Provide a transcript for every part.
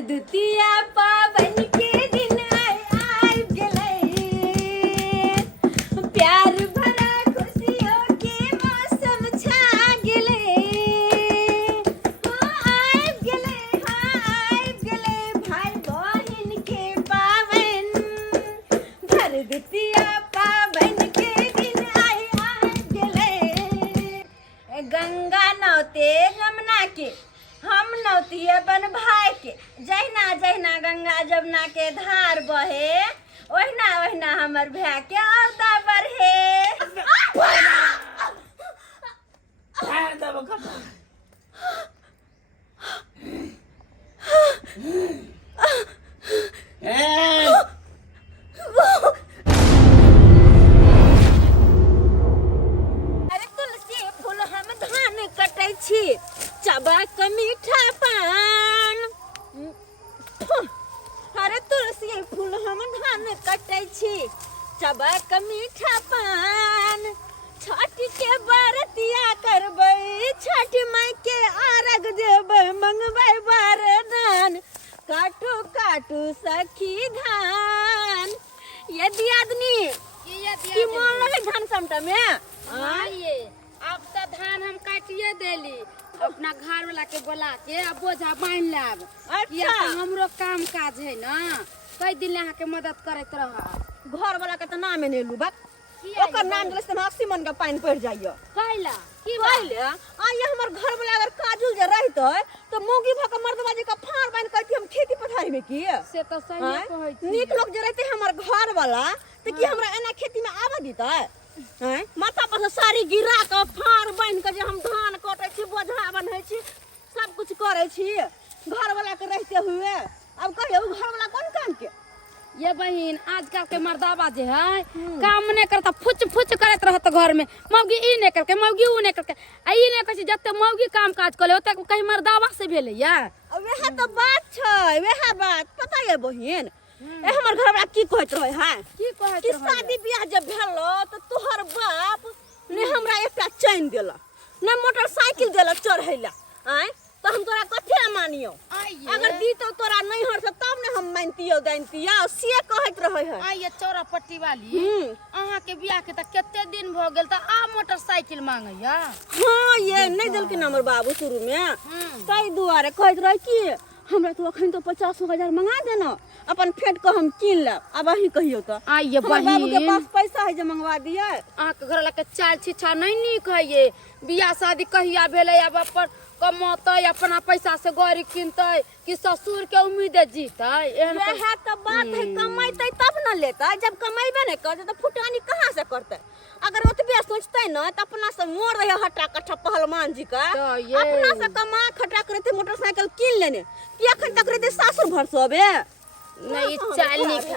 भरदुतिया पावन के दिन आइ गेलै प्यार भरा खुशियों के मौसम छा गेलै आबि गेलै भाई बहिन के पावन भरदुतिया पावन के दिन आबि गेलै गंगा नौते यमुना के हम नौती अपन भाई के जहिना जहिना गंगा जमुना के धार बहे ओहिना ओहिना हमर भाई के औरदा बढ़े अरे तुलसी फूल हम धान कटै छी चबा के मीठा पान अरे तुलसी फूल हम धान कटै छी चबा के मीठा पान छठ के बरतिया करबै छठ माई के आरग देबै मंगबै वरदान काटू काटू सखी धान यदि आदमी की मोन लगे धान समटा में ये अब तो धान हम काटिए देली अपना घर वाला के बोला के अब बोझा बांध लेब। अच्छा हमरो काम काज है ना कई दिन यहाँ के मदद करत रह घर वाला के तो नाम नहीं लू बात ओकर नाम ले से 80 मन के पानी पड़ जाइयो कैला की पहले ये हमर घर वाला अगर काजुल जे रहते तो मोगी भक मर्दवा जी का फाड़ बांध करती हम खेती पथारी में की से तो सही कहै छी नीक लोग जे रहते हमर घर वाला तो की हमरा एना खेती में आवा दीता हैं माथा पर से साड़ी गिरा के फाड़ बांध के जे हम धान कटै छी बोझा बन्है छी सब कुछ करै छी घर वाला के रहते हुए अब कहियो घर वाला कोन काम के ये बहन आजकल के मर्दाबा जे है काम नहीं करता फुच फुच करत रहत घर में मौगी ई नहीं करके मौगी ऊ नहीं करके आ ई नहीं कहै जते मौगी काम काज करे ओते कहीं मर्दाबा से भेले या वह तो बात छै वह बात पता है बहिन ए हमर घर वाला की कहत रहे है की कहत कि रहे शादी ब्याह जब भेलो तो तोहर बाप ने हमरा एकटा चैन देला ने मोटरसाइकिल देला चढ़ैला आय तो हम तोरा कथे मानियो अगर दी तो तोरा नहीं हर से तब ने हम मानतियो दैनतिया से कहत रहे है आ ये चौरापट्टी वाली अहाँ के बियाह के त केते दिन भ गेल त आ मोटरसाइकिल मांगैया हां ये नहीं देल के हमर बाबू शुरू में ताई दुआरे कहत रहे कि हमरा तो अखन तो 50,000 मंगा देना अपन फेट को हम कीन लेब अब अही कहियो तो आइए बहिन बाबू के पास पैसा है जे मंगवा दिए अहाँ के घर वाला के चाल छिछा नहीं नीक है ये बियाह शादी कहिया भेले अब अपन कमतै अपना पैसा से गाड़ी किनतै कि ससुर के उम्मीद जीतै यह तो बात है कमाइतै तब न लेतै जब कमाइबे नहीं करतै तो फुटानी कहाँ से करतै अगर ओतबे सोचतै न त अपना से मोर रहे हट्टा कट्ठा पहलवान जी का अपना से कमा खटा करते मोटरसाइकिल किन लेने कि अखन तक रहते सासुर भर सबे नहीं चाल निक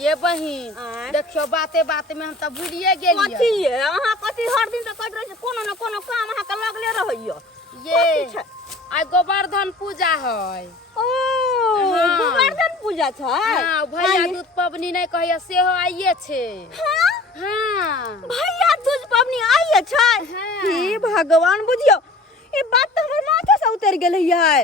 ये बहिन देखियो बाते बाते में हम त भूलिए गेलिए कथी है अहाँ कथी हर दिन त कहत रहे कोनो न कोनो काम अहाँ के लगले रहइयो ये आई गोवर्धन पूजा है ओ गोवर्धन पूजा छै हां भैया दूध पबनी नहीं कहैया से हो आइए छे हां हां भैया दूज पबनी आइए छै हे भगवान बुझियो ई बात त हमर माथा से उतर गेलै है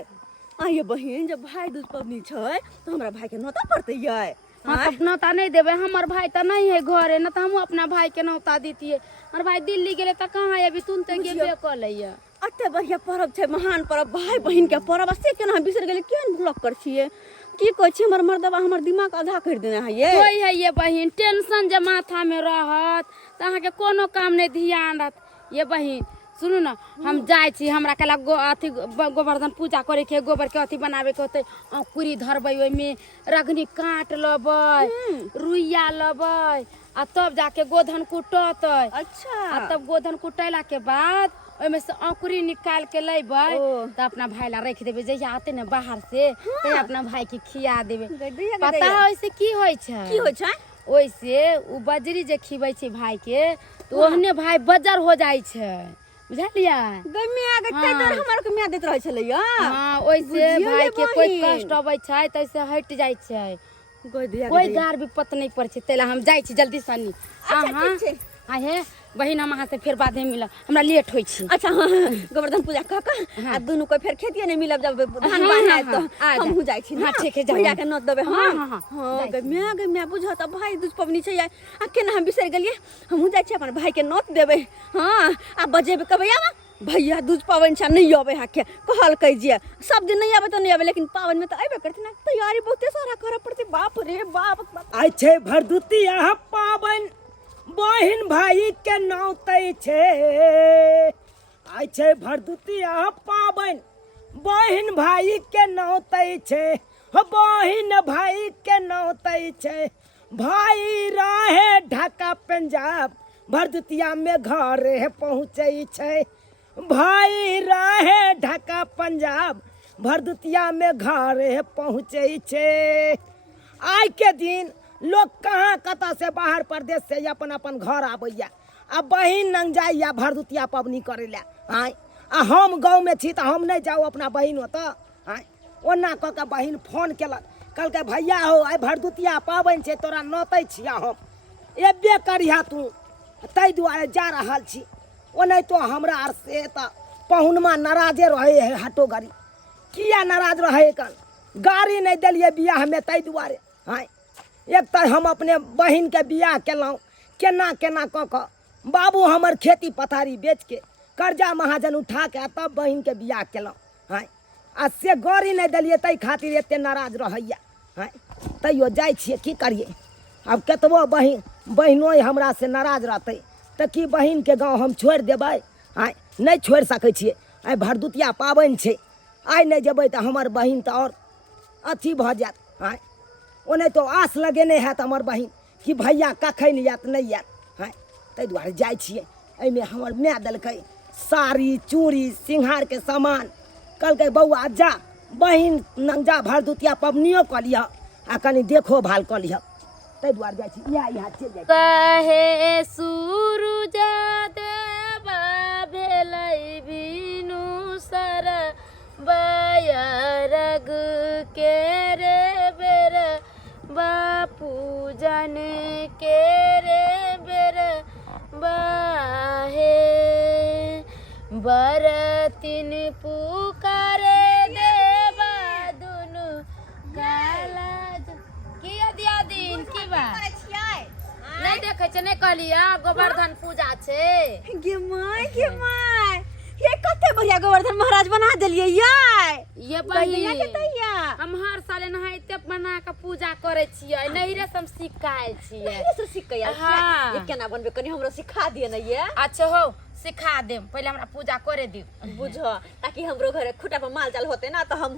आइए बहिन जब भाई दूज पबनी छै तो हमरा भाई के नोता पड़तै है हाँ तब नौता नहीं देवे हमर भाई तो नहीं है घरे न तो हम अपना भाई के नौता दीतिए और भाई दिल्ली गेले त कहां अभी तुम त गेबे कलैया अते बढ़िया पर्व छै महान पर्व भाई बहिन के पर्व से केना बिसर गेले केन भूलक कर छिए की कहै छी हमर मर्दवा हमर दिमाग आधा कर देने है ये कोई है ये बहिन टेंशन जे माथा में रहत त अहाँ के कोनो काम नहीं ध्यान रहत ये बहिन सुनू ना हम जाय छी हमरा कला अथी गोवर्धन पूजा करे के गोबर के अथी बनावे के होते अंकुरी धरबै ओइ में रगनी काट लबै रुइया लबै आ तब जाके गोधन कुटतै अच्छा आ तब गोधन कुटैला के बाद ओइ में से अंकुरी निकाल के लेबै त अपना भाई ला रख देबै जहिया आते ने बाहर से तहिया अपना भाई के खिया देबै पता है ओइसे की होय छै ओइसे उ बजरी जे खिबै छै भाई के तो ओहने भाई बजर हो जाय छै बुझलिया गमे आगे तेतर हमर के मिया देत रहै छलैया हां ओइसे भाई के कोई कष्ट अबै छै तैसे हट जाय छै कोई गार विपत नहीं पड़ छै तेला हम जाय छी जल्दी सनी अच्छा ठीक छै आहे बहिन हम अहाँ से फिर बाद में मिलब हमरा लेट होइ छी। अच्छा हाँ गोवर्धन पूजा कह के आ दुनू को फिर खेतिए नहीं मिलब जब धान बान आए तो हम हो जाई छी ना। ठीक है जाओ भैया के नोत देबे हाँ हां गे मैं बुझत भाई दूज पवनी छै आ केना हम बिसर गेलिए हम हो जाई छी अपन भाई के नोत देबे हां आ बजेबे कहबे आवा भैया दूज पावन छ नहीं आवे हाके कहल कहिए सब दिन नहीं आवे तो नहीं आवे लेकिन पावन में तो आबे करते ना तैयारी बहुते सारा करे पड़ते बाप रे बाप। आइ छै भरदुतिया पावन बहिन भाई के नौतै छै। आइ छै भरदुतिया पावन बहिन भाई के नौतै छै हो बहिन भाई के नौतै छै। भाई रहे ढाका पंजाब भरदुतिया में घर पहुँचै छै। भाई रहे ढाका पंजाब भरदुतिया में घर पहुँचै छै। आइ के दिन लोग कहाँ कतऽ से बाहर प्रदेश से अपन अपन घर आबैया आ बहिन लग जाइया भरदुतिया पबनी करे ला। आइ आ हम गाँव में छी तो हम नहीं जाऊ अपना बहिन ओतऽ। आइ ओना कऽ के बहिन फोन केलक कहलकै भैया हो आइ भरदुतिया पाबनि छै तोरा नोतै छिया हम एबे करिहा तू ताहि दुआरे जा रहल छी। ओनाहि तो हमरा आर से तऽ पहुनमा नाराजे रहे है हटो गाड़ी किया नाराज रहे कन गाड़ी नहीं दिलिए बियाह में ताहि दुआरे। हाँ एक तो हम अपने बहिन के बियाह केलहुँ केना केना कऽ कऽ बाबू हमर खेती पथारी बेच के कर्जा महाजन उठा के तब बहिन के बियाह केलहुँ। हाँ आ से गाड़ी नहीं दिलिए ताहि खातिर एते नाराज रहैया। हाँ तैयो जाइ छियै की करिए अब कतबो बहिनो हमरा से नाराज रहतै तो की बहिन के गाँव हम छोड़ देबै। आइ नहीं छोड़ सकै छियै आइ भरदुतिया पाबनि छै आइ नहीं जेबै तो हमर बहिन तो और अथी भऽ जायत। आइ ओने तो आस लगेने हैत हमर बहिन कि भैया कखन आयत नहीं आयत। हाँ ताहि दुआरे जाइ छियै एहिमे हमर माय देलकै साड़ी चूड़ी सिंगार के सामान कहलकै बौआ जा बहिन लग जा भरदुतिया पबनियो कऽ लिअ आ कनि देखो भाल कऽ लिअ। ताहि दुआरे जाइ छी इएह चलि जाइ कहे सूरज देवा भेलै बिनु सर बयरग के रे बेर बापू जन के रे बेर बाहे बरतिन पुकारे देवा दुनु काला की दिया दिन की बात नहीं देखे छ नहीं कहलिया गोवर्धन पूजा छे। गे माय ये कते बढ़िया गोवर्धन महाराज बना देलिए ये बहिन के तैया हम हर साल नहाइते बना के पूजा करे छियै नहिरे से हम सिखाएल छियै। पहले से सीख के हाँ। ये केना बनबे कनी हमरो सिखा दिए ना ये। अच्छा हो सिखा देम पहले हमरा पूजा करे दियो बुझो ताकि हमरो घरे खुटा पर माल जाल होते ना तो हम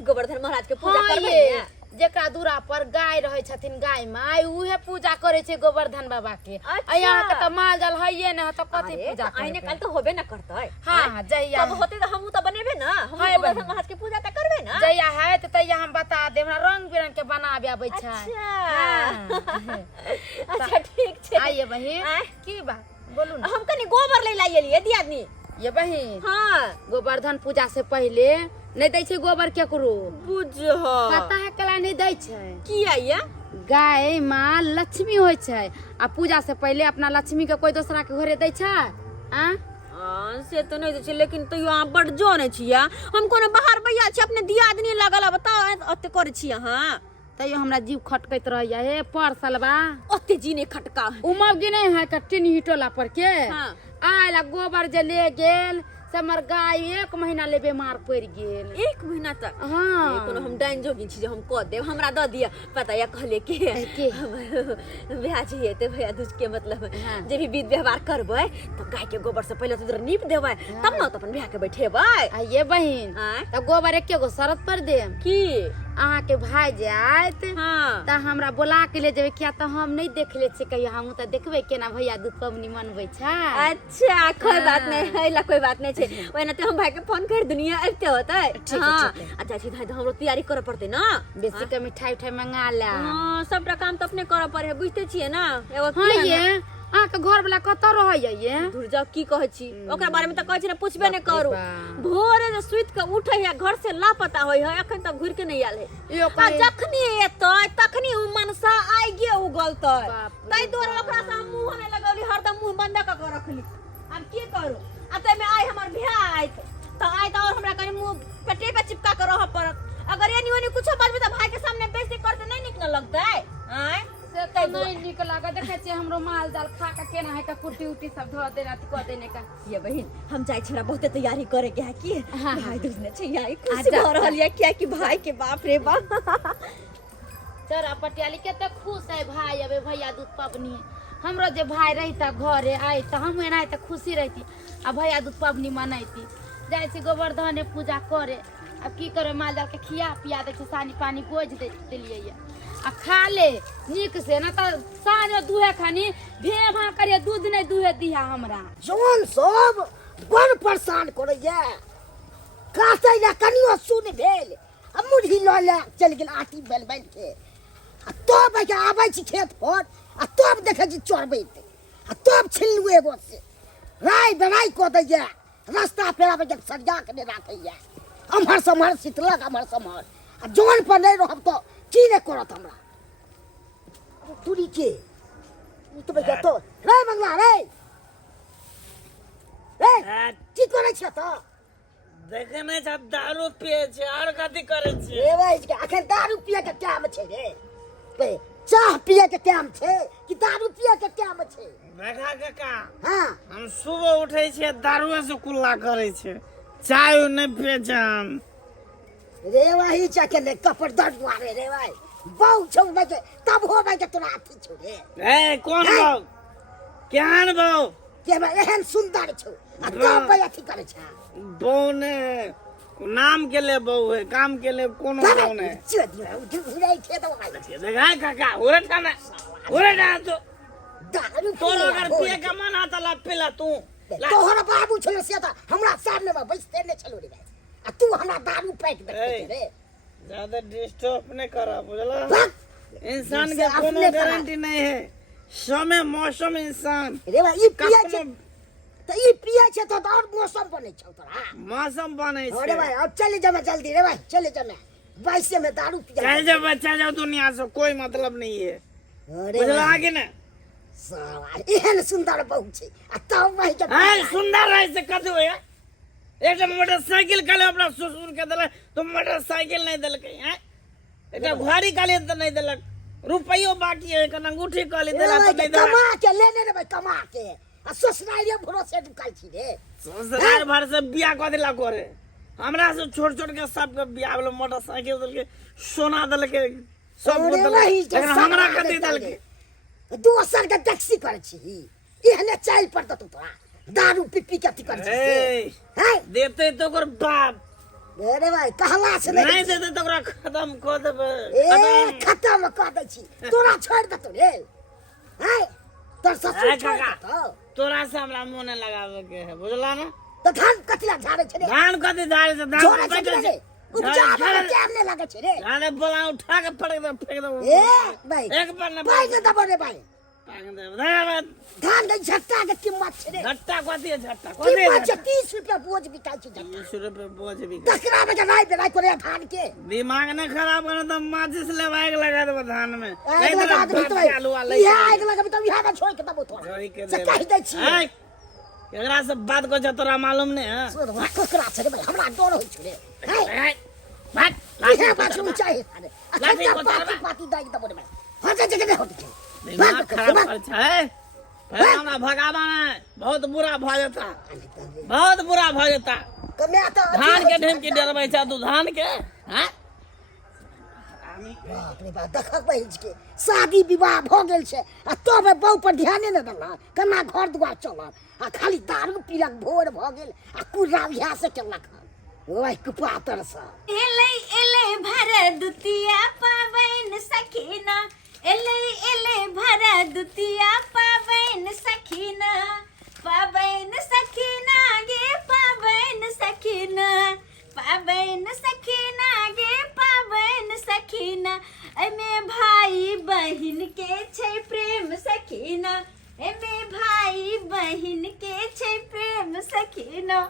गोवर्धन महाराज के पूजा हाँ, करबै ये ना। जेकरा दूरा पर गाय रहे छथिन गाय माय उहे पूजा करे छै गोवर्धन बाबा के। अच्छा। यहाँ के तो माल जाल हइये न तो कथि अरे पूजा तो आइने करबै। काल तो होबे ना करतै। हाँ जइया तब होते तो हमहू तो बनेबे ना हम हाँ, गोवर्धन बहिन। महाराज के पूजा त करबे ना। जइया है तो तैया हम बता दे हमरा रंग बिरंग के बनाबे आबै छै। अच्छा अच्छा ठीक छै आइए बहिन आय। की बात बोलू ना। हम कनी गोबर ले लाइए दियादनी। ये बहिन हाँ गोवर्धन पूजा से पहले नहीं दै छै गोबर केकरो बुझो पता है कला नहीं दै छै। किया ये गाय माँ लक्ष्मी होय छै आ पूजा से पहले अपना लक्ष्मी के कोई दूसरा के घरे दै छै। से तो नहीं छै लेकिन तैयो अहाँ बड़ जाने छियै हम कोनो बाहर भैया छी अपने दियादनी लगल बताओ ओते करे छी अहाँ। तैयो हमरा जीव खटकैत रहैया हे पर सलवा ओते जी ने खटका उमब गिने है कटिन हिटोला पर के हाँ। आयला गोबर जे ले गेल से हमर गाय 1 महीना ले बीमार पड़ गेल। 1 महीना तक हाँ कोनो हम डाइन जोगिन छी जे हम क देब हमरा द दिया पता या कहले के के? हमर ब्याह चाहिए ते भैया दूज के मतलब हाँ। जे भी विध व्यवहार करबै तो गाय के गोबर से पहले तो नीप देबै तब ना तो अपन ब्याह के बैठेबै। आ ये बहिन आय त गोबर एके गो शरत पर देम की अहाँ के भाई जे आयत हाँ त हमरा बोला के ले जेबै किया त हम नहीं देखले छी कहियो हम त देखबै केना भैया दूध पबनी मनबै छै। अच्छा कोई हाँ। बात नहीं है ला कोई बात नहीं छे ओना ते हम भाई के फोन कर दुनिया आते होतै। ठीक है, हाँ। ठीक है। अच्छा ठीक है तो हमरो तैयारी करे पड़ते ना बेसी के मिठाई उठाई मंगा ला। हां सबटा काम तो अपने करे पड़े है बुझते छिए ना एगो हाँ किया ये ना? अहाँ के घर वाला कत रहैया ये दूर जाओ की कहै छी ओकरा बारे में त कहै छी ना पूछबे नहीं करू बाप। भोरे जे सुइत के उठै है घर से लापता होय है अखन तक घुर के नहीं आल है यो आ जखनी एतै तखनी उ मनसा आइगे उगलतै बाप रे तै दुआरे ओकरा से हम मुंह में लगौली हरदम मुंह बंद क के रखली अब की करू आ तै में आइ हमर बियाह आइत त आइ त और हमरा कनी मुंह पेटे पे चिपका के रह पड़त अगर एनी ओनी कुछो बाजबे त भाई के सामने बेइज्जती करते नहीं निक न लगतै आय से तो नहीं निक लागे देखे छी हमरो माल जाल खा के केना है का कुटी उटी सब धो देना क देने का ये बहन हम जाय छरा बहुते तैयारी करे के है की हाँ, भाई दूसने छै याई खुशी भ रहल है क्या कि भाई के बाप रे बाप तोरा पटियाली केते खुश है भाई अबे भैया दूध पबनी हमरो जे भाई रहता घरे आई त हम एना त खुशी रहती आ भैया दूध पबनी मनैती जाय छी गोवर्धन पूजा करे अब की करे माल जाल के खिया पिया दे छी सानी पानी बोझ दे देलिए आ खा ले निक से ना त साँझ दुहे खानी भे भा करिए दूध नहीं दुहे दिया हमरा जवान सब बड़ परेशान करैया काटे ला कनियो सुन भेल आ मुढ़ी ल ले चल गेल आटी बेल बेल के आ तब के आबै छी खेत पर आ तब देखे छी चोरबैत आ तब छिल्लू एगो से राय बनाई को दैया रास्ता पेड़ा पे सरिया के ने राखैया अमहर समहर शीतलक अमहर समहर आ जवान पर नहीं रहब तो की ने करत हमरा तुरी के ई तो बजा तो रे मंगला रे रे की करे छ त देखे नहीं छ दारू पिए छ और कथि करे छ रे भाई के अखन दारू पिए के टाइम छै रे पे चाह पिए के टाइम छै कि दारू पिए के टाइम छै देखा काका हां हम सुबह उठे छ दारू से कुल्ला करे छ चाय नहीं पिए छ हम रे वही चके ले कपड़ दर्द मारे रे भाई बहु छौ बजे तब हो बजे तोरा अथी छौ रे ए कौन बौ केहन बौ के भाई एहन सुंदर छौ आ तब पे अथी करे छ बौ ने नाम के ले बौ है काम के ले कोनो बौ ने चोदी उठै थे तो भाई देखा काका ओरे ठाना तो दारू तोरा अगर पिए के मन आता ला पिला तू तोहर बाबू छलो से त हमरा सामने में बैठते ने छलो रे भाई आ तू हमरा दारू पैक दे रे ज्यादा डिस्टर्ब नहीं करा बुझला भाग। इंसान इनसे के कोनो अपने करा। गारंटी नहीं है समय मौसम इंसान रे भाई ई पिए छै कखनो त ई पिए छै तो और मौसम बने छौ तोरा मौसम बने अरे भाई अब चले जा मैं जल्दी रे भाई चले जा मैं वैसे में दारू पिया चल जा बच्चा जाओ दुनिया से कोई मतलब नहीं है अरे बुझला भाई, आगे ना साला एहन सुंदर बहू छै आ तब भाई के हां सुंदर रहे से कथि होया एक मोटरसाइकिल काले अपना ससुर के देले तो मोटरसाइकिल नहीं देलकै हैं एक घोड़ी काले तो नहीं देलक रुपयो बाकी है एक अंगूठी काले देला तो नहीं देलक कमा के लेने रे भाई कमा के आ ससुरालिया भरोसे ढुकाल छी रे ससुराल भर से बियाह कर दिला करे हमरा से छोट छोट के सब के बियाह भेल मोटरसाइकिल देलके सोना देलके सब अरे देलके वही के लेकिन हमरा कथि देलके दोसर के टैक्सी कर छी एहने चाल पर तो तोरा दारू पी पी के अथी कर छी ए हैं देते तो ओकर बाप अरे भाई कहला से नहीं देते तो ओकरा खत्म कर देबे ए खत्म कर दे छी तोरा छोड़ दे तो रे हैं तोर ससुर ए, छोड़ काका। दे तो तोरा से हमरा मोने लगावे के है बुझला ना तो धान कथिला झाड़े छै रे धान कथि धारे से धान छोड़े छै बैठे रे उपजा में टाइम नहीं लगे छै रे धाने बोला उठा के फड़क दे फेंक दे ए भाई एक बार ना भाई के दबो रे भाई पाक दे धन्यवाद धान के झट्टा के कीमत छै रे झट्टा कथि है झट्टा कथि कीमत छै है 30 रुपया बोझ बिकाई छै झट्टा 30 रुपए बोझ भी दसरा में नहीं बेलाई करे धान के दिमाग ने खराब करे तो माचिस ले आग लगा दे धान में आग लगा दे तो आलू वाला ये आग लगा तो यहां का छोड़ के दबो तो जोई के से कह दे छी ए एकरा से बात को तोरा मालूम नहीं है सुन ककरा छै रे भाई हमरा डर होय छै रे हैं ए, बात ये बात सुन चाहिए अरे लाठी अच्छा को पाती पाती दाई दबो रे भाई हो जा जगह होती छै दिमाग खराब कर छै पहले हमरा भगावा है बहुत बुरा भ जाता बहुत बुरा भ जाता कमे तो धान के ढेम के डरबै छ तू धान के हैं बाप रे बाप देखक बहिज के शादी विवाह भ गेल छै आ तब बहु पर ध्यान नै देला केना घर दुआर चलल आ खाली दारू पीलक भोर भ गेल आ कुर्रा बियाह से केलक ओए कुपातर सा एले एले भर दुतिया पावन सखीना एले एले भर दुतिया पावन सखीना पावन सखीना गे पावन सखीना पावन सखीना गे पावन सखीना एमे भाई बहिन के छै प्रेम सखीना एमे भाई बहिन के छै प्रेम सखी न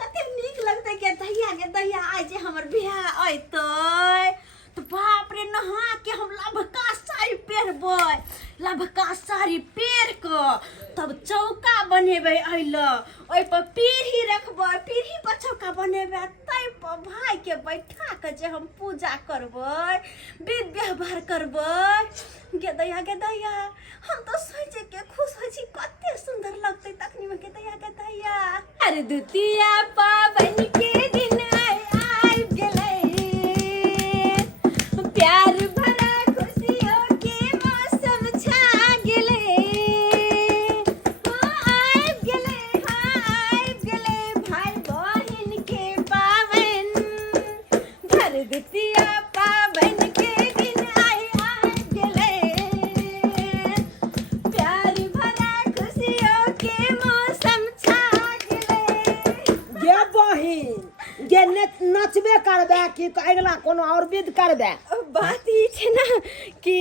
कते नीक लगतै के दहिया आज जे हमर बियाह अइतै तो बाप रे नहा के हम लभका साड़ी पहिरबै लभका साड़ी पहिर के तब चौका बनेबै अइल ओइ पर पीढ़ी रखबै पीढ़ी पर चौका बनेबै तै पर भाई के बैठा के जे हम पूजा करबै विध व्यवहार करबै गे दैया हम तो सोचे के खुश हो छी कते सुंदर लगतै तखनी में गे दैया अरे दुतिया पावन के दिन आइ गेलै प्यार भरा खुशियों के मौसम छा गेलै आइब गेलै भाई बहिन के पावन भरदुतिया पावन के दिन आइब गेलै प्यार भरा खुशियों के मौसम छा गेलै गे बहिन गे नचबे करबे कि अगला कोनो और विध करबे? बात ई छै ना कि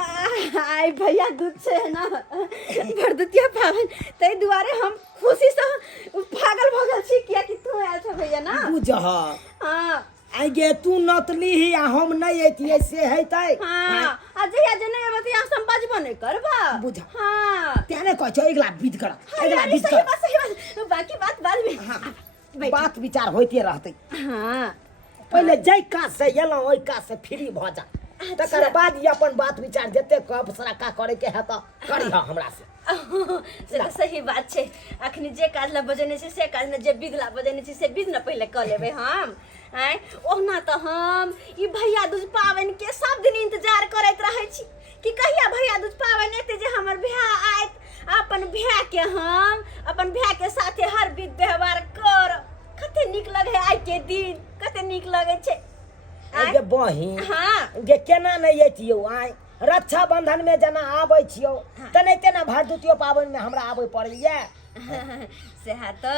आइ भैया दूज छै ना भरदुतिया पावन तै दुआरे हम खुशी से पागल भ गेल छी किया कि तू आयल छ भैया ना बुझ हां आई गे तू नतली ही आ हम नहीं एतिए से हेतै हां आ जहिया जे नहीं अबत यहाँ हम बजबो नहीं करबा बुझ हां तेने कह छ अगला विध कर अगला विध सही कर बात बाकी बात बाद में हाँ बात विचार होइते रहतै हां पहले जय काज से एलौ ओइ काज से फ्री भ जा तकर बाद ही अपन बात विचार जते कब सराका करे के है त करी हमरा से से तो सही बात छै अखनी जे काज ला बजने छै से काज न जे विध ला बजने छै से विध न पहले क लेबै हम आय ओहना तो हम ई भैया दूज पावन के सब दिन इंतजार करैत रहै छी कि कहिया भैया दूज पावन एते जे हमर बियाह आइत अपन बियाह के हम अपन बियाह के साथे हर विध व्यवहार कर कते नीक लगे आइ के दिन कते नीक लगे छै गे बहिन हां गे केना नहीं एतियो आइ रक्षा बंधन में जना आबै छियो तनैते ना भरदुतियो पावन में हमरा आबै पड़ैया से हा तो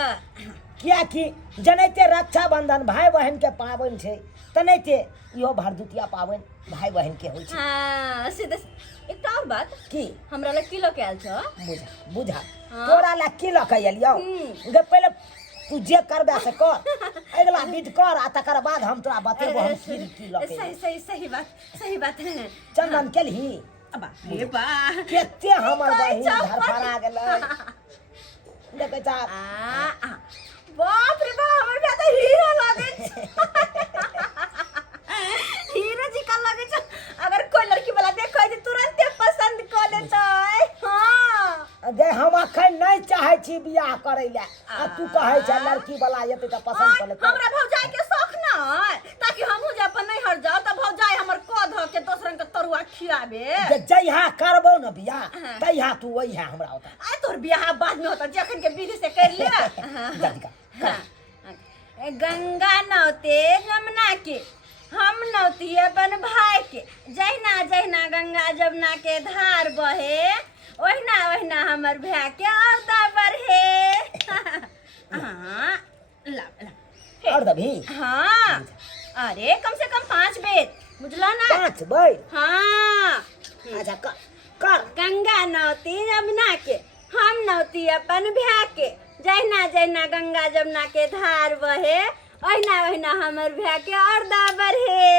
किया कि जनैते रक्षा बंधन भाई बहन के पावन छै तनैते इहो भरदुतिया पावन भाई बहन के होइ छै हां सीधा एकटा और बात की हमरा लग किलो के आयल छ बुझा तोरा ला की लख एलियो गे पहले तू जे करबे से कर अगला विध कर आ तकर बाद हम तोरा बतेबो हम की लख सही बात है चंदन केलही अब रे बा केते हमर बहिन धरफड़ा गेलै देखे चा बाप रे बा हमर बियाह त हीरो लागे छै हीरो जी का लागे छै अगर कोई लड़की वाला देखै जे तुरंत पसंद क लेतै हां गे हम अखन नहीं चाहे छी बियाह करे ले आ तू कहे छ लड़की वाला एते त पसंद कर ले हमरा भौजाई के शौक ना ताकि हमहु जे अपन नहीं हट जाओ त भौजाई हमर क ध के दोसरन के तरुआ खियाबे जे जइहा करबो न बियाह तइहा तू वही है हमरा ओता आ तोर बियाह बाद में होता जखन के विधि से कर ले जल्दी कर गंगा नौते जमुना के हम नौती अपन भाई के जहिना जहिना गंगा जमुना के धार बहे ओहिना ओहिना हमर भाई के औरदा बढ़े हां ला और दभी हां अरे कम से कम 5 बेर बुझला ना 5 बेर हां अच्छा कर गंगा नौती जमुना के हम नौती अपन भाई के जहिना जहिना गंगा जमुना के धार बहे ओहिना ओहिना हमर भाई के औरदा बढ़े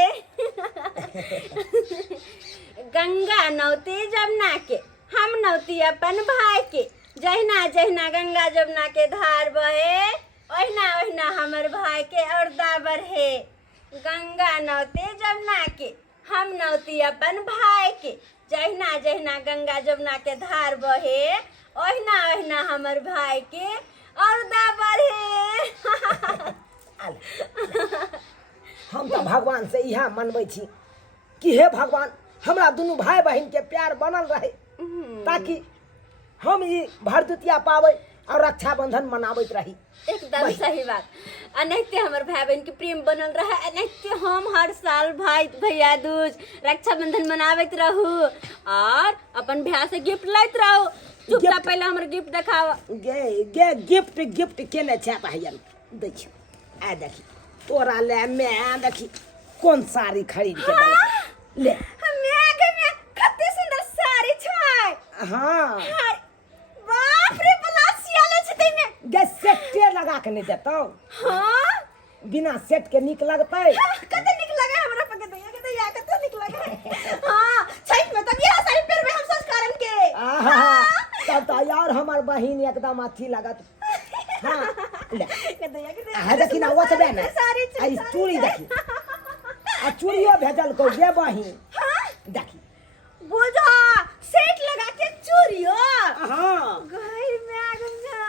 गंगा नौती जमुना के हम नौती अपन भाई के जहिना जहिना गंगा जमुना के धार बहे ओहिना ओहिना हमर भाई के औरदा बढ़े गंगा नौती जमुना के हम नौती अपन भाई के जहिना जहिना गंगा जमुना के धार बहे ओहिना ओहिना हमर भाई के औरदा बढ़े हम तो भगवान से इहा मनबै छी कि हे भगवान हमरा दुनू भाई बहन के प्यार बनल रहे ताकि हम ई भरदुतिया पाबै और रक्षाबंधन मनाबैत रही एकदम सही बात अनैते हमर भाई बहन के प्रेम बनल रहे अनैते हम हर साल भाई भैया दूज रक्षाबंधन मनाबैत रहू और अपन भाई से गिफ्ट लैत रहू चुपचाप पहले हमर गिफ्ट देखाव गे गिफ्ट केने छै भाईयन दै छी आ देखी तोरा ले मैं देखी कौन साड़ी खरीद के देले ले हमे कते सुंदर साड़ी छै हाँ लगा के नहीं देतौ हाँ बिना सेट के निक लगतै कते निक लगे हमरा पके दैया कते निक लगे हां छठ में तब यह साड़ी पहनबे हम संस्कारन के आहा तब तो यार हमर बहिन एकदम अच्छी लगत हाँ ले कते आ देखी ना वो सब ना सारी आई चूड़ी देखी आ चूड़ियो भेजल को जे बहिन हां देखी बुझा सेट लगा के चूड़ियो हाँ घर में आ गंगा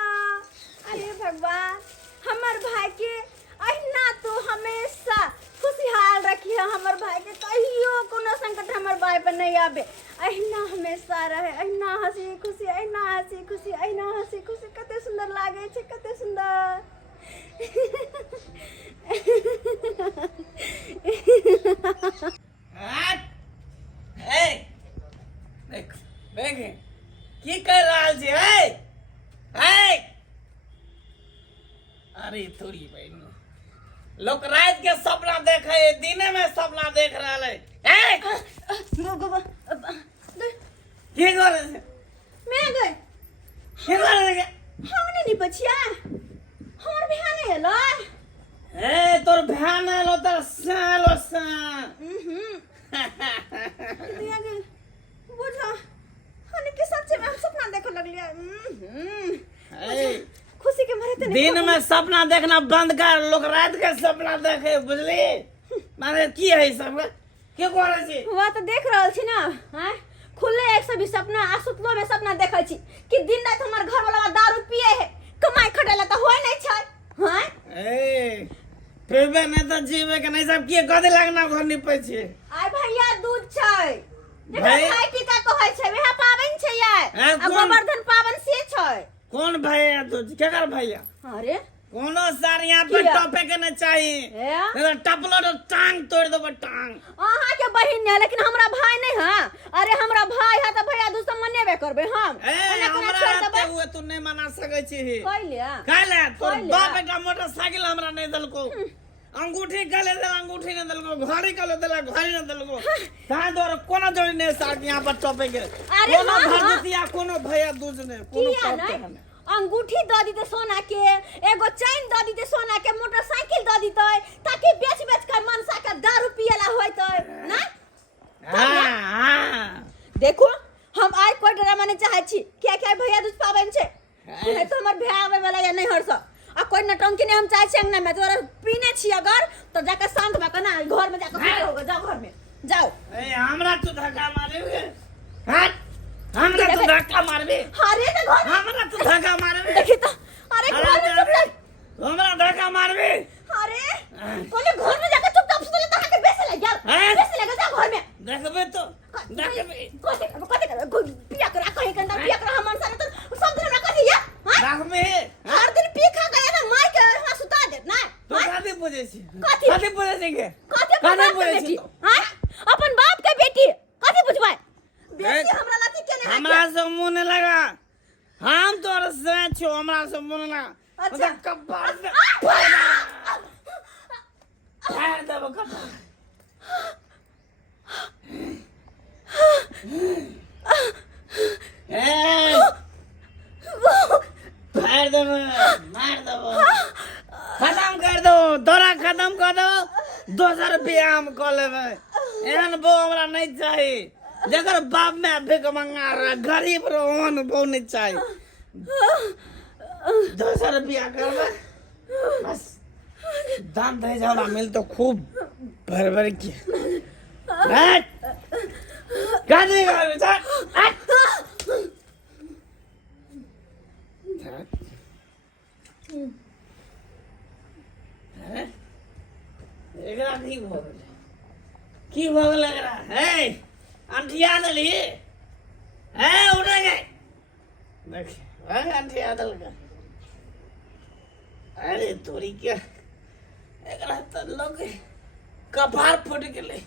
अरे भगवान हमर भाई के अहिना तो हमेशा खुशहाल रखिए हमर भाई के कहियो कोनो संकट हमर भाई पर नहीं आवे अहिना हमेशा रहे अहिना हंसी खुशी अहिना हंसी खुशी अहिना हंसी खुशी कते सुंदर लागे छे कते सुंदर ए देख देख की कर रहल छी ए अरे थोड़ी बहन लोग रात के सपना देखे दिने में सपना देख रहा है की करे छे मैं गए की करे छे हमने नहीं बचिया हमर बिहान नहीं एलो ए तोर भैन आलो तोर सालो सा दिया गए बुझा हने के सच्चे में हम सपना देखे लगलिया खुशी के मारे तने दिन में सपना देखना बंद कर लोग रात के सपना देखे बुझली माने की है सब के करे छी हुआ तो देख रहल छी ना हैं खुले एक से भी सपना आ सुतलो में सपना देखै छी कि दिन रात हमर घर वाला दारू पिए है कमाई खटेला त होय नहीं छै हैं ए पेबे नहीं तो जीवे के नहीं सब की गदे लगना घर निपै छी आय भैया दूध छै देखो भाई- भाई टीका कहै छै वह पावन छै यार हैं, आ कोन? गोवर्धन पावन से छै कौन भैया तो क्या कर भैया अरे कोनो सार यहाँ पे किया? टॉपे के नहीं चाहिए ए नहीं तो टपलो तो टांग तोड़ देबो टांग अहाँ के बहिन है लेकिन हमरा भाई नहीं है अरे हमरा भाई है तो भैया दूसरा मनेबे करबे हम ए ओना कोना हमरा छोड़ रहते देबै हुए तू नहीं मना सकै छी कहलिया काले तोर कहलिया। बाप एकटा मोटरसाइकिल हमरा नहीं दलको अंगूठी काले दे अंगूठी नहीं दलको घड़ी काले दे घड़ी नहीं दलको ताय द्वारा कोनो जोड़ी नहीं सार यहाँ पर टॉपे के अरे कोनो हाँ, हाँ। भरदुतिया कोनो भैया दूज नहीं कोनो किया टॉपे नहीं नहीं अंगूठी द दीते सोना के एगो चैन द दीते सोना के मोटरसाइकिल द दीते ताकि बेच बेच कर मनसा के दारू पियला होइते ना हाँ हाँ देखो हम आइ कोई ड्रामा नहीं चाहे छी क्या क्या भैया दूज पावन छे है तो हमर भैया आवे वाला या नहीं हरस आ कोई नटंकी नहीं हम चाहे छी अंगना में तोरा पीने छी अगर तो जाकर शांत में कना घर में जाकर पीते होगा जाओ घर में जाओ ए हमरा तू धक्का मारेगे हट हमरा तू धक्का मारबे अरे तो घर हमरा तू धक्का मारबे देखी तो अरे घर में चुप रह हमरा धक्का मारबे अरे कोने घर में जाकर चुपचाप सुतले तहां के बेसे लग गया हैं? बेसे लग जा घर में देखबे तो देखबे कोते पिया कर कहीं कंदा पिया कर हमन सारे तो सब दिन ना कथि या हां देखबे हर दिन पी खा गया ना मार के हां सुता दे ना तू कादी बुझे छी कथी? कादी बुझे छी के कथि कादी अपन बाप बुझे के छी बेटी हां अपन बाप के बेटी कथि बुझबाय बेटी हैं? हमरा लाती के नहीं हमरा से मुंह नहीं लगा हम तोर से छो हमरा से मुंह नहीं लगा अच्छा। मतलब कब्बार से फाड़ देबो कब्बार ए फाड़ देबो मार देबो खत्म कर दो दौरा खत्म कर दो 200 रुपया हम कऽ लेबै एहन बो हमरा नहीं चाहिए जकर बाप में भिख मंगा रहा गरीब रो ओहन बो नहीं चाहिए 200 रुपया करबै बस दाम दे हमरा मिल तो खूब भर भर के हट गाड़ी गाड़ी हट एकरा की भऽ गेलै की भऽ गेलै एकरा हे अंठिया देली हे उड़े गए देख हे अंठिया देलकै अरे तोरी के एकरा त लोग कपार फूट गेलै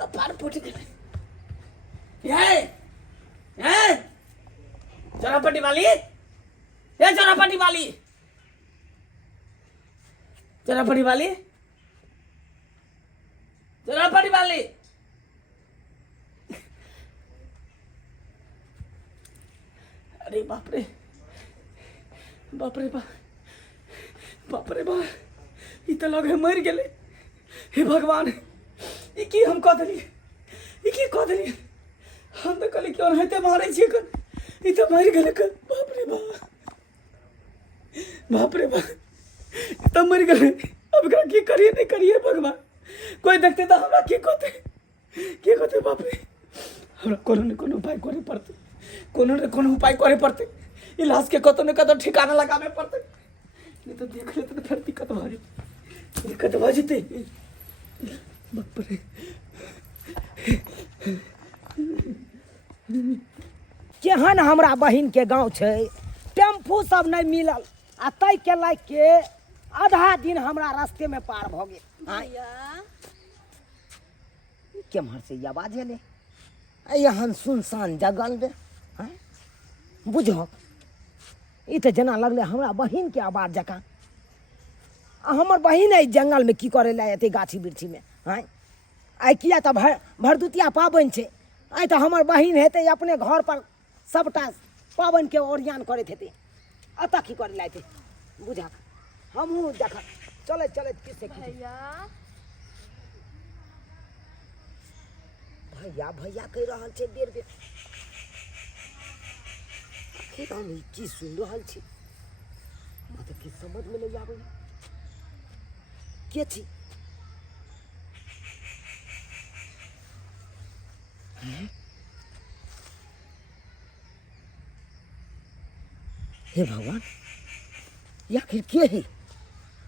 कपार फूट गेलै हे हे चौरापट्टी वाली ये चौरापट्टी वाली चौरापट्टी वाली चौरापट्टी वाली अरे बाप रे बाप बाप रे बा ई तो लगे मर गेले। हे भगवान ई की हम कह देलिए, ई की कह देलिए। हम तो कहली क्यों हेते मारे छी कन, ई तो मर गेले कन। बाप रे बा, बाप रे बा, ई तो मर गेले। अब एकरा की करिए नहीं करिए भगवान। कोई देखते तो हमरा की कहते बाप रे। हमरा कोनो न कोनो उपाय करे पड़ते, कोनो न कोनो उपाय करे पड़ते। इलाज के कतो न कतो ठिकाना लगावे पड़ते, नहीं तो देख लेते तो फिर दिक्कत भा जेते। बाप रे केहन हमरा बहिन के गांव छै, टेम्पू सब नहीं मिलल आ तय के लाग के आधा दिन हमरा रास्ते में पार भ गेल। भैया केम्हर से ई आवाज एले, एहन सुनसान जगल में। बुझक ई तो जना लगले हमरा बहिन के आवाज जकाँ। हमर बहिन है जंगल में की करे ला एते गाछी बिरछी में। आई किया तो भरदुतिया पाबनि छै, आई तो हमर बहिन हेते अपने घर पर सबटा पाबनि के ओरियान करैत हेते, अतः की करे ला एते। बुझक हमहूँ देख चलैत चलैत किसे भैया भैया भैया कहि रहल छै बेर बेर। आखिर हम ई की सुन रहल छी, मतलब की समझ में नहीं आबै। के छी हे भगवान, ये आखिर के है?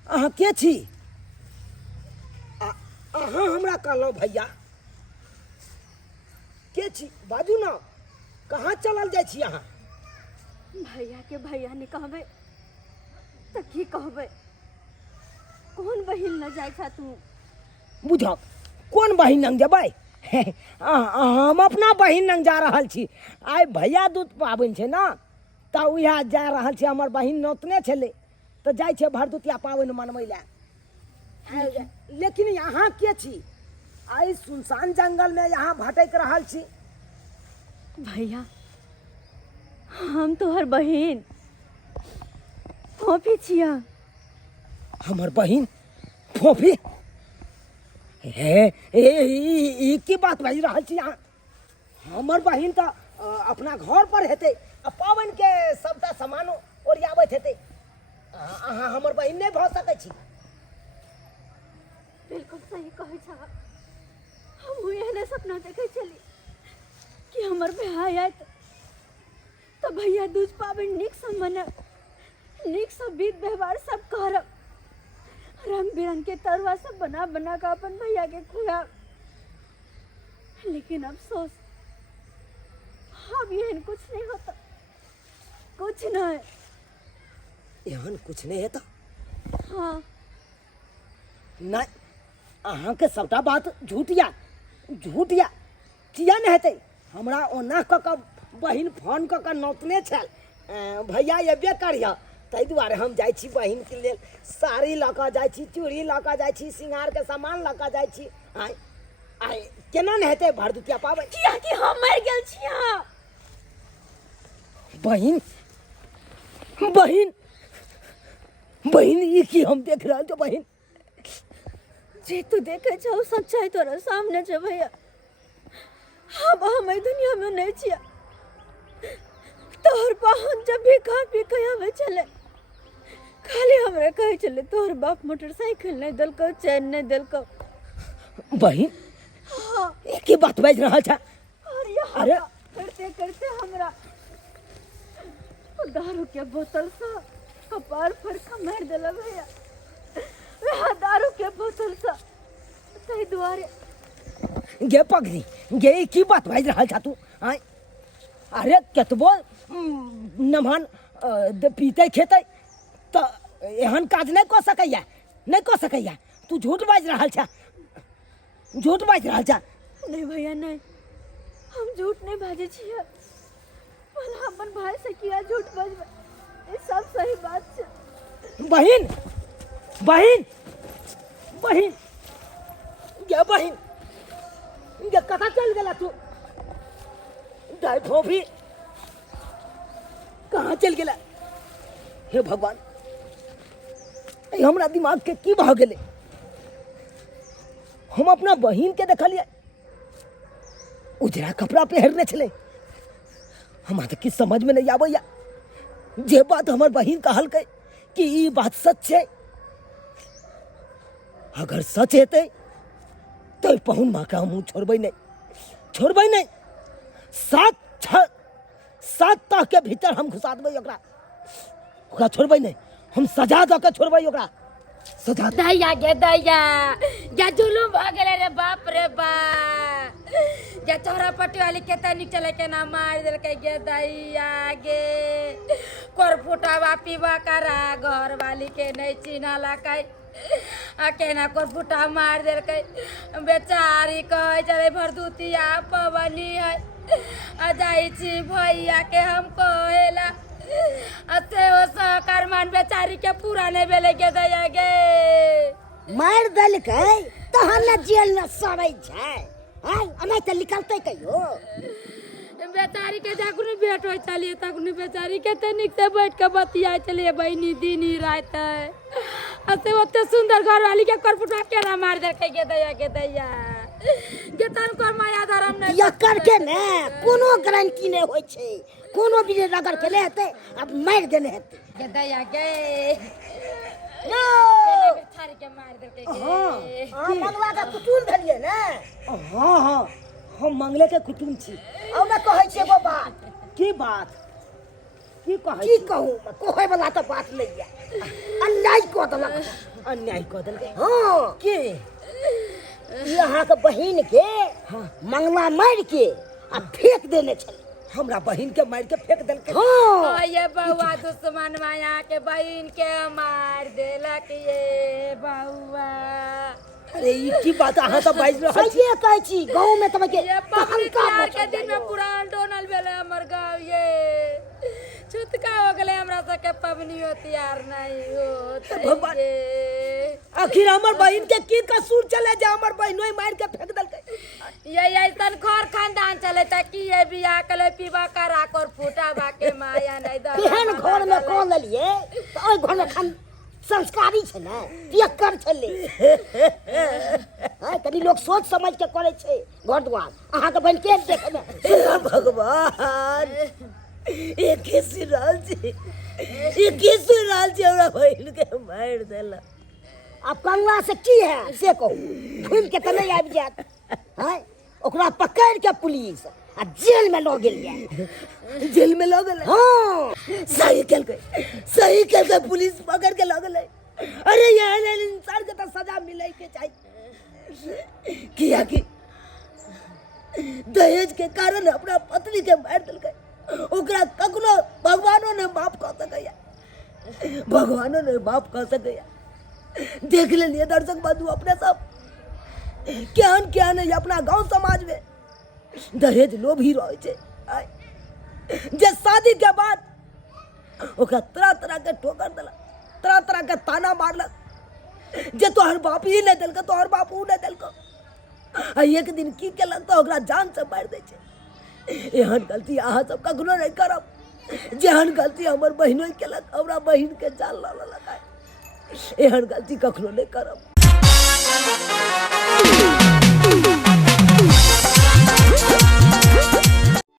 अहाँ के छी? अहाँ हमरा कहलहुँ भैया के छी? बाजू ना, कहाँ चलल जाइ छी अहाँ? भैया के भैया ने कहबे तो की कहबे। कौन बहिन न जाय छा तू? बुझक कोन बहिन लंग जेबै? हम अपना बहिन लंग जा रहल छी। आइ भैया दूज पाबनि छै ना, तऽ उएह जा रहल छी। हमर बहिन नोतने छलै तऽ जाइ छै भरदुतिया पाबनि मनबै लए। लेकिन यहाँ के छी? आइ सुनसान जंगल में यहाँ भटक रहल छी। भैया हम तोहर बहिन फोफी छिया। हमर बहिन फोफी? हे ई की बात बाजि रहल छी अहाँ? हमर बहिन तऽ अपना घर पर हेतै, पाबनि के सबटा सामान ओरियाबैत हेतै। अहाँ हमर बहिन नहीं भऽ सकै छी। बिल्कुल सही कहै छा। हम एहने सपना देखे छली कि हमर भाई आयत तो भैया दूज पाबनि नीक से मनब, नीक से विध व्यवहार सब करब, रंग बिरंग के तरुआ सब बना बना कर अपन भैया के खुआब। लेकिन अफसोस अब एहन कुछ नहीं होता, कुछ नहीं। एहन कुछ नहीं हेता? हाँ नहीं, अहाँ के सबटा बात झूठिया किया नहीं हेतै? हमरा ओना कऽ कऽ बहिन फोन कऽ कऽ नोतने छल, भैया अयबे करिह, ताहि दुआरे हम जाइ छी बहिन के लेल साड़ी लऽ कऽ जाइ छी, चूड़ी लऽ कऽ जाइ छी, श्रृंगार के सामान लऽ कऽ जाइ छी। आइ केना नहीं हेतै भरदुतिया पाबनि? किया कि हम मर गेल छियै। बहिन बहिन बहिन ई की हम देख रहल छी? बहिन जे तू देखे छौ सच्चाई तोरा सामने छै भैया। हम एहि दुनिया में नहीं छियै। तोहर पाहुन जब भी खा पी के आवे चले, खाली हमरे कहे चले तोहर बाप मोटरसाइकिल नहीं देलको, चैन नहीं देलको। बहिन हाँ ई की बात बाजि रहल छै? और यहाँ अरे! करते करते हमरा दारू के बोतल से कपार पर मार देला भैया। वह दारू के बोतल से तै दुआरे। गे पगली, गे ई की बात बाजि रहल छै तू? अरे केतबो नमहन पीते खेते तो एहन काज नहीं कऽ सकैया, नहीं कऽ सकैया। तू झूठ बाजि रहल छै, झूठ बाजि रहल छै। नहीं भैया नहीं, हम झूठ नहीं बाजे छियै। भला अपन भाई से किया झूठ बजबै, ये सब सही बात छै। बहिन बहिन बहिन गे बहिन, गे कतऽ चल गेला तू? दाई फोफी कहाँ चल गेला? हे भगवान, ई हमरा दिमाग के की भऽ गेलै। हम अपना बहिन के देखलिए उजरा कपड़ा पहनने छले। हमरा तो किछ समझ में नहीं आबैया। जे बात हमर बहिन कहलकै कि ई बात सच छै, अगर सच हेतै तो पहुन माँ का मुँह छोड़बै नहीं। 7 तह के भीतर हम घुसा देबै ओकरा छोड़बै नहीं। हम सजा दऽ के छोड़बै ओकरा सजा। दैया गे दैया गे जुलुम भ गेले रे बाप रे बाप। गे चौरा पट्टी वाली के तनी चले के ना मार देलकै गे दैया गे। कोर फुटावा पीवा करा घर वाली के नहीं चिन्हा लकै आ केना कोर फुटा मार देलकै। बेचारी कहे चले भरदुतिया पवनी है आ जाइ छी भैया के हम कहेला अते ओ सहकर्मन बेचारी के पूरा नहीं भेले गे दैया गे। मार देलकै तहन न जेल न सड़ै छै। हाय अनै त निकलतै कहियो। बेचारी के जखनी भेट होय चलिए तखनी बेचारी के तनिक से बैठ के बतियाए चलिए बहिनी दिनी रात। अते ओते सुंदर घर वाली के करपुटा केना मार देलकै गे दैया गे तन को माया धरम नहीं यकर के ने कोनो गारंटी नहीं होय छै। कोनो भी रगड़ के ले हेतै अब मार देने हेतै गे दैया गे। नो बेचारी के मार देलकै हाँ हम मंगवा का कुटुम धरिए ने। हाँ हम मंगले के कुटुम छी। औ न कहै छै वो बात की बात की कहै की कहूं मैं कहै वाला तो बात नहीं है। अन्याय को देलक। अन्याय कऽ देलकै। हाँ के यहाँ के बहिन के मंगला मार के आ फेंक देने छलै। हमरा बहिन के मार के फेंक देलकै। हाँ ये बउआ दुश्मन माया के बहिन के मार देलक ये बउआ। अरे ई की बात अहाँ सब बाजि रहल छी। सहिए कहै छी गांव में तब के ये पबनी त्योहार के दिन में पुरान डोनल भेले हमर गांव ये छुतका हो गेले हमरा सबके पबनी त्योहार नहीं होत भगवान। ये। आखिर हमर बहिन के की कसूर चले जे हमर बहिनोई मार के फेंक देलकै। ये ऐसन घर खानदान चले त कि ये बियाह कले पीबा करा कर फूटा बाके माया नहीं द। केहन घर में कऽ लेलिए त ओइ घर में खान संस्कारी छै ने पियक्कर छलै। हां तनी लोग सोच समझ के करे छै घर द्वार। अहाँ के बन के देखे में भगवान ये की सुन रहल छी हमरा बहिन के मार देलक। अब कंगला से की है से कहू घूम के त नहीं आबि जात। हां ओकरा पकड़ के पुलिस आ जेल में लऽ गेल जाय। जेल में लऽ गेलै। हाँ सही केलकै पुलिस पकड़ के लऽ गेलै। अरे एहन इंसान के तो सजा मिले के चाहिए। किया कि दहेज के कारण अपना पत्नी के मार देलकै। ओकरा कखनो भगवानो ने माफ कऽ सकैया। देख लेलिए दर्शक बंधु अपने सब केहन है अपना गांव समाज में दहेज लोभी रहे छै। जे शादी के बाद ओकरा तरह के ठोकर देलक, तरह के ताना मारलक जे तोहर बाप ही नहीं देलक, तोहर बाप ऊ नहीं देलक। एक दिन की केलक तो ओकरा जान से मार दै छै। एहन गलती अहाँ सब कखनो नहीं करब। जेहन गलती हमर बहिनोई केलक हमरा बहिन के जान लऽ लेलक। एहन गलती कखनो नहीं करब।